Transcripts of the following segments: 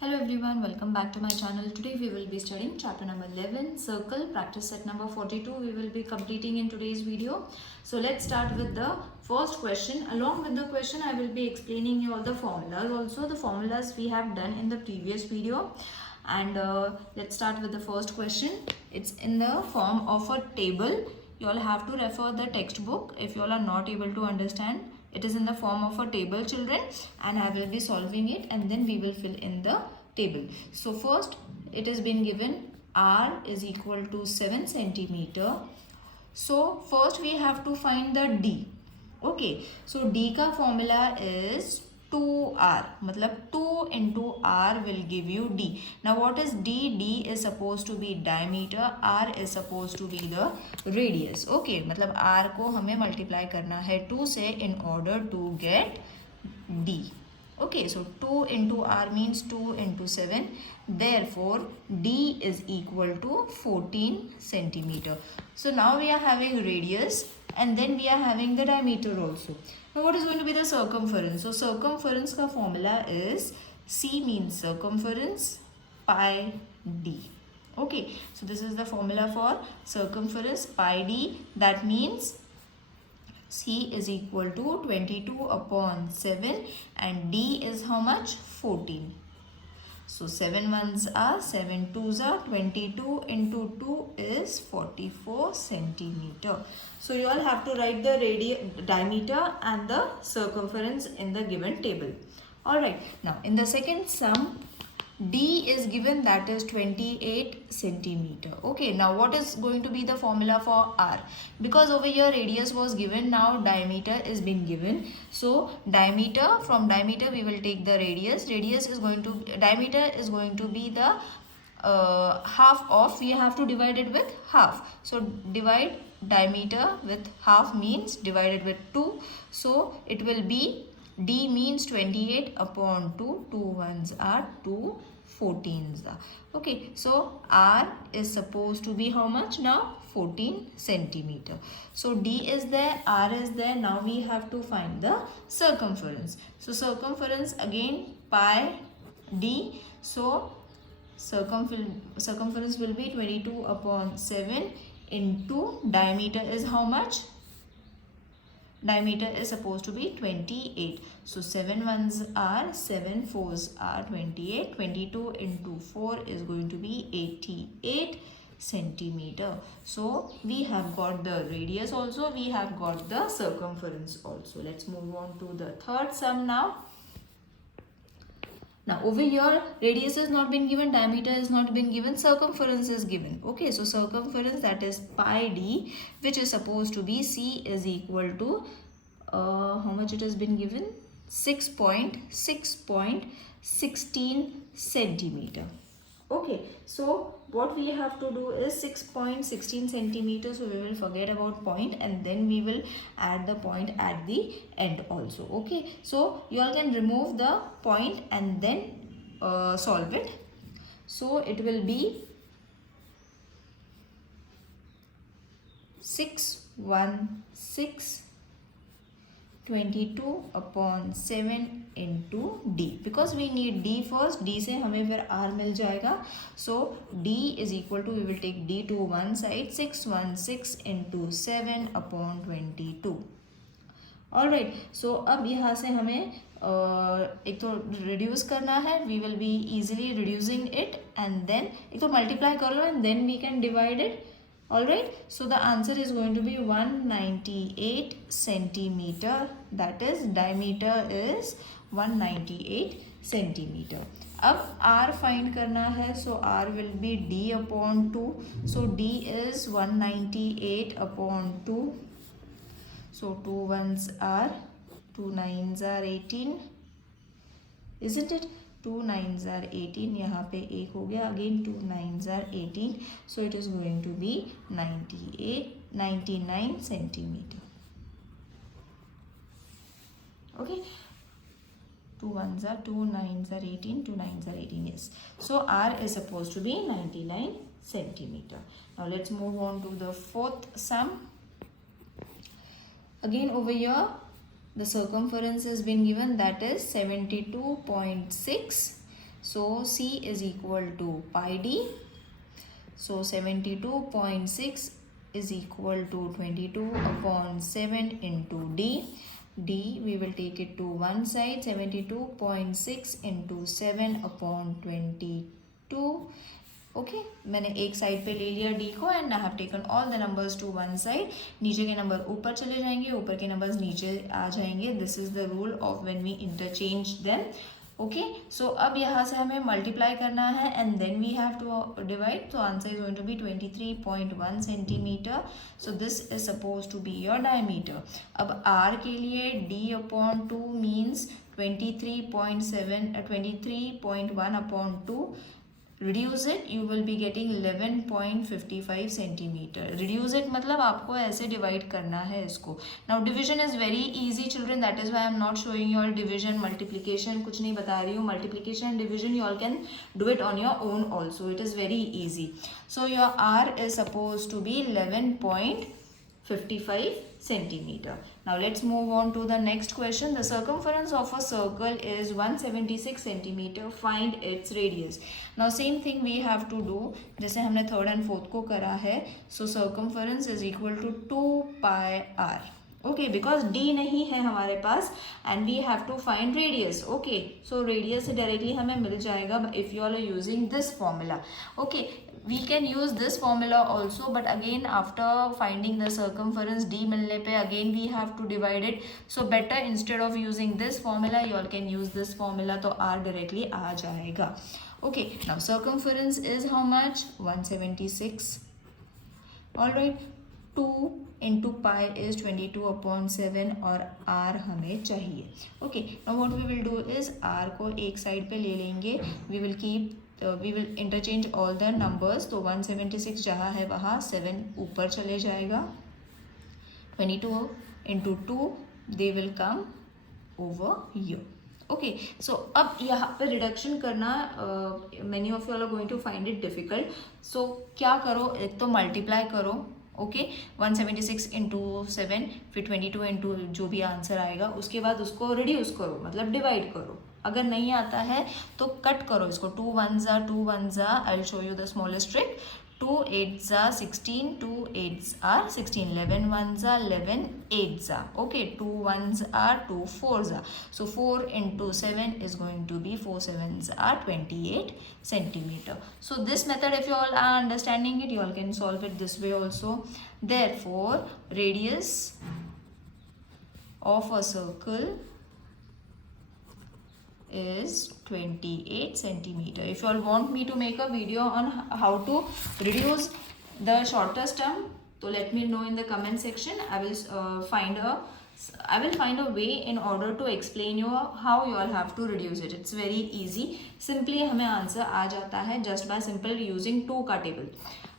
Hello everyone, welcome back to my channel. Today we will be studying chapter number 11, circle, practice set number 42. We will be completing in today's video. So let's start with the first question. Along with the question, I will be explaining you all the formulas. Also the formulas we have done in the previous video. And let's start with the first question. It's in the form of a table. You all have to refer the textbook if you all are not able to understand. It is in the form of a table, children, and I will be solving it and then we will fill in the table. So first it has been given r is equal to 7 centimeter. So first we have to find the d. Okay, so d का formula is 2r, मतलब 2 into r will give you d. Now what is d? D is supposed to be diameter, r is supposed to be the radius. Okay, मतलब r को हमें multiply करना है 2 से in order to get d. Okay, so 2 into r means 2 into 7. Therefore, d is equal to 14 centimeter. So now we are having radius and then we are having the diameter also. Now what is going to be the circumference? So circumference का formula is C means circumference pi d. Okay, so this is the formula for circumference pi d. That means C is equal to 22 upon 7 and D is how much? 14. So 7 ones are 7 twos are 22 into 2 is 44 centimeter. So you all have to write the diameter and the circumference in the given table. Alright, now in the second sum, D is given, that is 28 centimeter. Okay, now what is going to be the formula for R? Because over here radius was given, now diameter is been given. So diameter, from diameter we will take the radius. Diameter is going to be the half of, we have to divide it with half. So divide diameter with half means divided with 2. So it will be D means 28 upon 2. 2 ones are 2 14s are. Okay, so R is supposed to be how much now? 14 centimeter. So D is there, R is there. Now we have to find the circumference. So circumference again pi D. So circumference will be 22 upon 7 into diameter is how much? Diameter is supposed to be 28. So 7 ones are 7 fours are 28. 22 into 4 is going to be 88 centimeter. So we have got the radius also, we have got the circumference also. Let's move on to the third sum now. Now over here radius has not been given, diameter has not been given, circumference is given. Okay, so circumference, that is pi d, which is supposed to be C is equal to how much it has been given? 6.16 centimeter. Okay, so what we have to do is 6.16 centimeters. So we will forget about point and then we will add the point at the end also. Okay, so you all can remove the point and then solve it. So it will be 616 22 upon 7 into D. Because we need D first, D से हमें फिर R मिल जाएगा. So D is equal to, we will take D to one side, 616 into 7 upon 22. Alright, so अब यहाँ से हमें एक तो reduce करना है. We will be easily reducing it and then एक तो multiply कर लो and then we can divide it. Alright, so the answer is going to be 198 centimeter. That is diameter is 198 centimeter. अब R find करना है, so R will be D upon 2. So D is 198 upon 2. So 2 ones are 2 nines are 18, isn't it? 2 nines are 18, यहाँ पे एक हो गया, again 2 nines are 18, so it is going to be 99 centimeter. Okay, 2 ones are 2 nines are 18, 2 nines are 18, yes. So R is supposed to be 99 centimeter. Now let's move on to the fourth sum. Again over here the circumference has been given, that is 72.6 So C is equal to pi d. So 72.6 is equal to 22 upon 7 into d. D we will take it to one side. 72.6 into 7 upon 22. Okay मैंने एक side पे ले लिया डी को and I have taken all the numbers to one side. नीचे के number ऊपर चले जाएंगे, ऊपर के नंबर्स नीचे आ जाएंगे. This is the rule of when we interchange them. Okay so अब यहाँ से हमें मल्टीप्लाई करना है and then we have to divide. तो answer is going to be 23.1 centimetre. So this is suppose to be your diameter. अब R के लिए D upon 2 means 23.1 upon 2. Reduce it you will be getting 11.55 centimetre. Reduce it मतलब आपको ऐसे divide करना है इसको. Now division is very easy children, that is why I am not showing your division multiplication. कुछ नहीं बता रही हूँ. Multiplication and division you all can do it on your own also. It is very easy. So your R is suppose to be 11.55 centimeter. Now let's move on to the next question. The circumference of a circle is 176 centimeter. Find its radius. Now same thing we have to do जैसे हमने third and fourth को करा है. So circumference is equal to 2 pi r. Okay, because d नहीं है हमारे पास and we have to find radius. Okay, so radius से directly हमें मिल जाएगा if you all are using this formula. Okay, we can use this formula also, but again after finding the circumference d मिलने पे again we have to divide it. So better instead of using this formula you all can use this formula. तो r directly आ जाएगा. Okay, now circumference is how much? 176. All right, 2 into pi is 22 upon 7 और r हमें चाहिए. Okay, now what we will do is r को एक side पे ले लेंगे. We will interchange all the numbers. तो 176 जहाँ है वहाँ 7 ऊपर चले जाएगा. 22 into 2 they will come over here. Okay so अब यहाँ पे रिडक्शन करना many of you all are going to find it difficult. So क्या करो, एक तो मल्टीप्लाई करो. ओके 176 इंटू 7 फिर 22 इंटू जो भी आंसर आएगा उसके बाद उसको रिड्यूस करो, मतलब डिवाइड करो. अगर नहीं आता है तो कट करो इसको. 2 1 जा I will show you the smallest trick. 2 8 जा 16, 2 8 are 16, 11 1 जा 11 8 जा. Okay, 2 1s are 2 4s are. So 4 into 7 is going to be 4 7s are 28 centimeter. So this method if you all are understanding it you all can solve it this way also. Therefore radius of a circle is 28 centimeter. If you all want me to make a video on how to reduce the shortest term, so let me know in the comment section. I will find a way in order to explain you how you all have to reduce it. It's very easy. Simply हमें answer आ जाता है just by simple using 2 का table.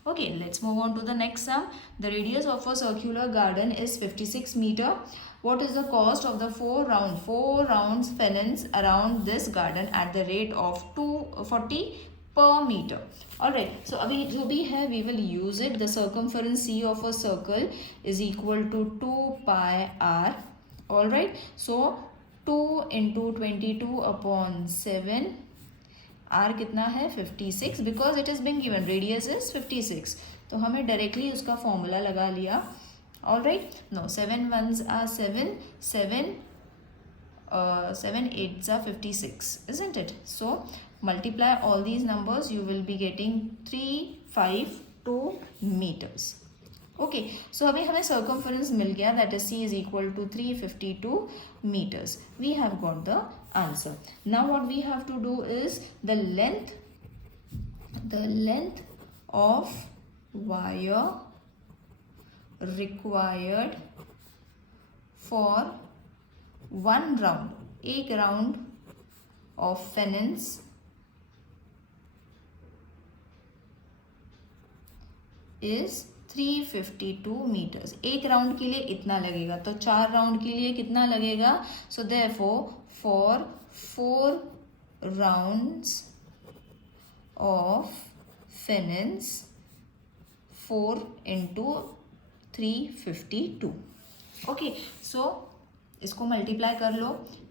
Okay, let's move on to the next sum. The radius of a circular garden is 56 meter. What is the cost of the 4 rounds fence around this garden at the rate of 240 per meter? Alright, so अभी जो भी है we will use it. The circumference C of a circle is equal to 2 pi r. Alright, so 2 into 22 upon 7. r कितना है 56 because it is being given radius is 56. तो हमें directly उसका formula लगा लिया. All right, no 7 1s are 7, 7 8s are 56, isn't it? So multiply all these numbers you will be getting 352 meters. Okay, so अभी हमें circumference मिल गया, that is C is equal to 352 meters. We have got the answer. Now what we have to do is the length of wire required for one round, एक round of fence is 352 meters. एक round के लिए इतना लगेगा, तो 4 round के लिए कितना लगेगा? So therefore for 4 rounds of fence 4 into 352. Okay so इसको मल्टीप्लाई कर लो,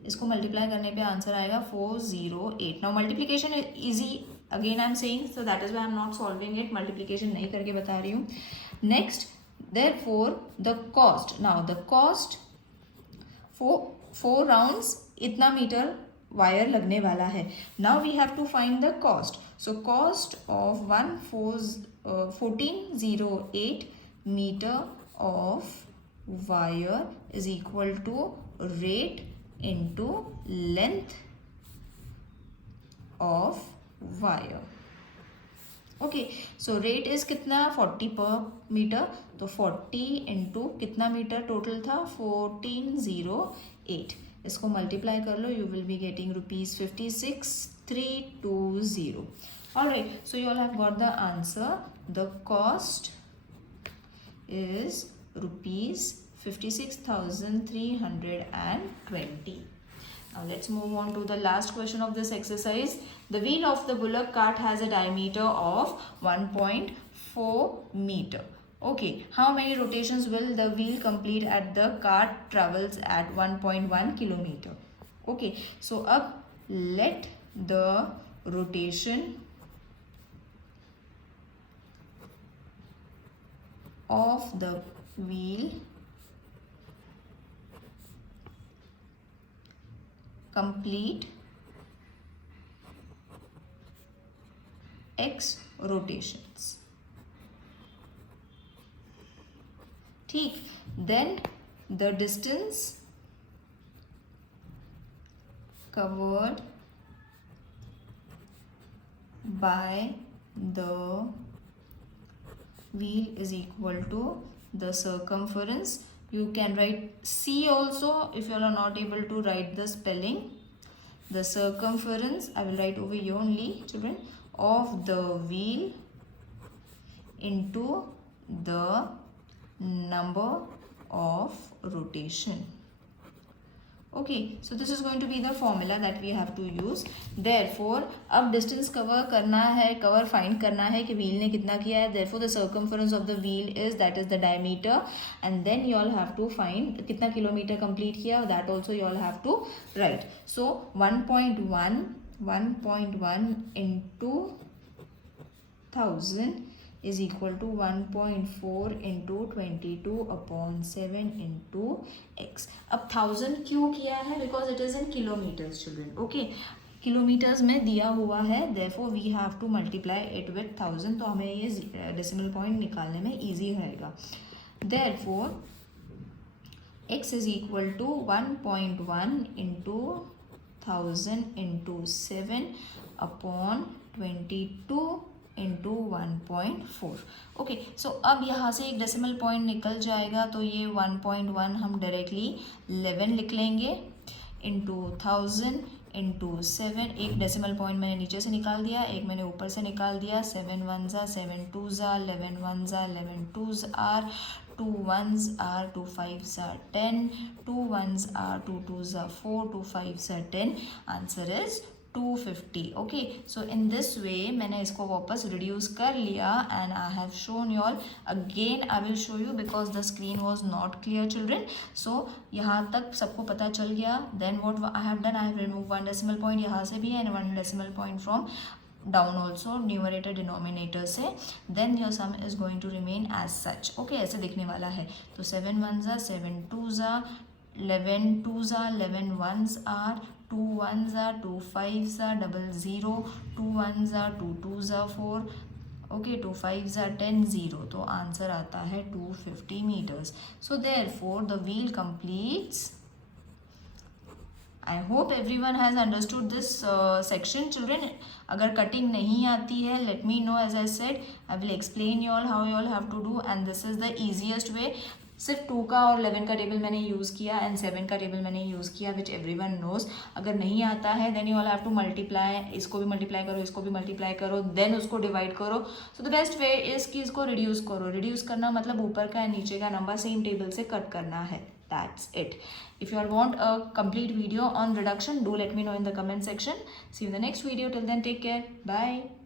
इसको मल्टीप्लाई करने पे आंसर आएगा 408. Now multiplication easy, again I am saying, so that is why I am not solving it, multiplication नहीं करके बता रही हूँ. Next, therefore the cost, now the cost for 4 rounds इतना मीटर वायर लगने वाला है. Now we have to find the cost. So cost of 1408 metre of wire is equal to rate into length of wire. Okay, so rate is कितना 40 पर metre, तो 40 into कितना metre total था 1408. इसको multiply कर लो, you will be getting ₹56,320. Alright, so you all have got the answer. The cost is ₹56,320. Now let's move on to the last question of this exercise. The wheel of the bullock cart has a diameter of 1.4 meter. Okay, how many rotations will the wheel complete at the cart travels at 1.1 kilometer? Okay, so up let the rotation of the wheel complete x rotations. ठीक, then the distance covered by the wheel is equal to the circumference. You can write C also if you are not able to write the spelling. The circumference, I will write over here only, children, of the wheel into the number of rotation. Okay, so this is going to be the formula that we have to use. Therefore, अब distance cover करना है, cover find करना है कि wheel ने कितना किया है. Therefore, the circumference of the wheel is, that is the diameter, and then you all have to find कितना किलोमीटर complete किया, that also you all have to write. So 1.1 into 1000 is equal to 1.4 into 22 upon 7 into x. अब 1000 क्यों किया है? Because it is in kilometers, children. Okay, kilometres में दिया हुआ है, therefore we have to multiply it with 1000. तो हमें ये decimal point निकालने में easy रहेगा. Therefore x is equal to 1.1 into 1000 into 7 upon 22 into 1.4. Okay, so अब यहाँ से एक डेसिमल पॉइंट निकल जाएगा, तो ये 1.1 हम डायरेक्टली 11 लिख लेंगे इंटू 1000 इंटू 7. एक डेसिमल पॉइंट मैंने नीचे से निकाल दिया, एक मैंने ऊपर से निकाल दिया. 7 1 7 2 11 1 11 2 are 2 1s are 2 5s are 10 2 1s are 2 2s are 4 2 5s are 10. Answer is 250. Okay, so in this way मैंने इसको वापस reduce कर लिया and I have shown you all. Again I will show you because the screen was not clear, children. So यहाँ तक सबको पता चल गया. Then what I have done, I have removed 1 decimal point यहाँ से भी and 1 decimal point from down also, numerator denominator से. Then your sum is going to remain as such. Okay, ऐसे दिखने वाला है. तो 7 1s are 7 2s are 11 2s are 11 1s are 2 1s are 2 5s are 00 2 1s are 2 2s are 4. Okay, 2 5s are 10 0. तो answer आता है 250 meters. So therefore the wheel completes. I hope everyone has understood this section, children. अगर cutting नहीं आती है, let me know. As I said, I will explain you all how you all have to do, and this is the easiest way. सिर्फ 2 का और 11 का table मैंने use किया एंड 7 का टेबल मैंने यूज़ किया, विच एवरीवन नोज. अगर नहीं आता है then you all have to multiply. इसको भी मल्टीप्लाई करो, इसको भी मल्टीप्लाई करो, देन उसको डिवाइड करो. So the best way is कि इसको रिड्यूस करो. रिड्यूस करना मतलब ऊपर का एंड नीचे का नंबर सेम टेबल से कट करना है. That's it. If you all want a complete video on reduction, do let me know in the comment section. See you in the next video. Till then, take care. Bye.